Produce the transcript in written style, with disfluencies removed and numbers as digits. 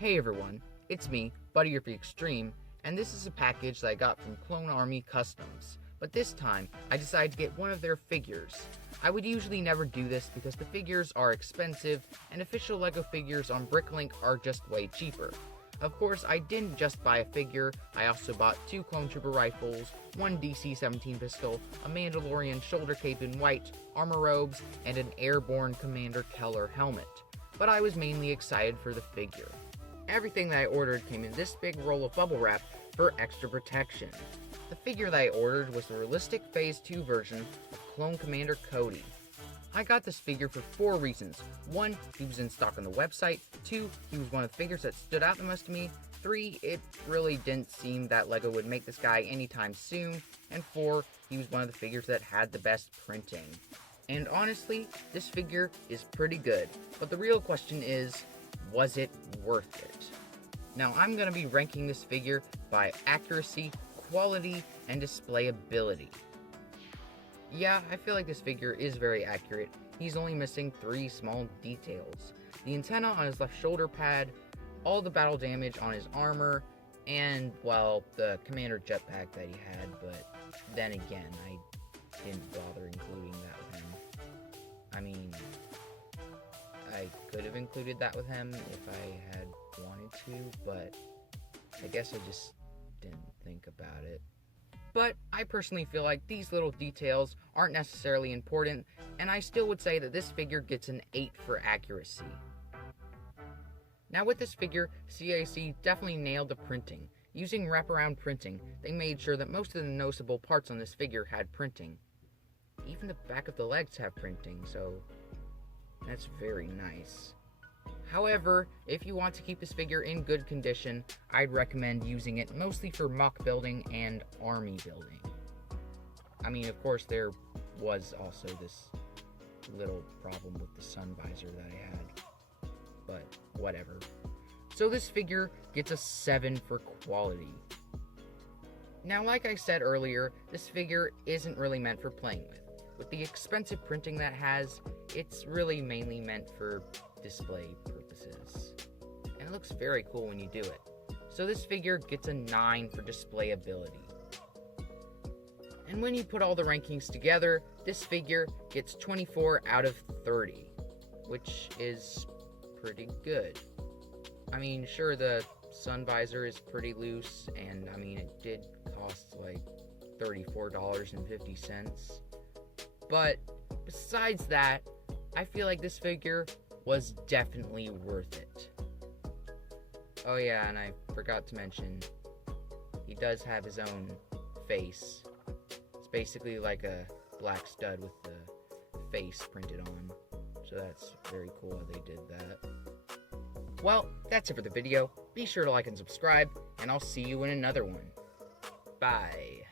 Hey everyone, it's me, BuddyUrfy Extreme, and this is a package that I got from Clone Army Customs. But this time, I decided to get one of their figures. I would usually never do this because the figures are expensive, and official LEGO figures on Bricklink are just way cheaper. Of course, I didn't just buy a figure, I also bought 2 Clone Trooper rifles, 1 DC-17 pistol, a Mandalorian shoulder cape in white, armor robes, and an Airborne Commander Keller helmet. But I was mainly excited for the figure. Everything that I ordered came in this big roll of bubble wrap for extra protection. The figure that I ordered was the realistic Phase 2 version of Clone Commander Cody. I got this figure for 4 reasons. 1, he was in stock on the website. 2, he was one of the figures that stood out the most to me. 3, it really didn't seem that LEGO would make this guy anytime soon. And 4, he was one of the figures that had the best printing. And honestly, this figure is pretty good. But the real question is, was it worth it? Now I'm going to be ranking this figure by accuracy, quality, and displayability. Yeah, I feel like this figure is very accurate. He's only missing 3 small details. The antenna on his left shoulder pad, all the battle damage on his armor, and, well, the commander jetpack that he had, but then again, I didn't bother including that with him. I mean, I could have included that with him if I had wanted to, but I guess I just didn't think about it. But I personally feel like these little details aren't necessarily important, and I still would say that this figure gets an 8 for accuracy. Now with this figure, CAC definitely nailed the printing. Using wraparound printing, they made sure that most of the noticeable parts on this figure had printing. Even the back of the legs have printing, so that's very nice. However, if you want to keep this figure in good condition, I'd recommend using it mostly for mock building and army building. I mean, of course, there was also this little problem with the sun visor that I had, but whatever. So this figure gets a 7 for quality. Now, like I said earlier, this figure isn't really meant for playing with. With the expensive printing that it has, it's really mainly meant for display purposes. And it looks very cool when you do it. So this figure gets a 9 for displayability. And when you put all the rankings together, this figure gets 24 out of 30, which is pretty good. I mean, sure, the sun visor is pretty loose, and I mean, it did cost like $34.50. But besides that, I feel like this figure was definitely worth it. Oh yeah, and I forgot to mention, he does have his own face. It's basically like a black stud with the face printed on. So that's very cool how they did that. Well, that's it for the video. Be sure to like and subscribe, and I'll see you in another one. Bye.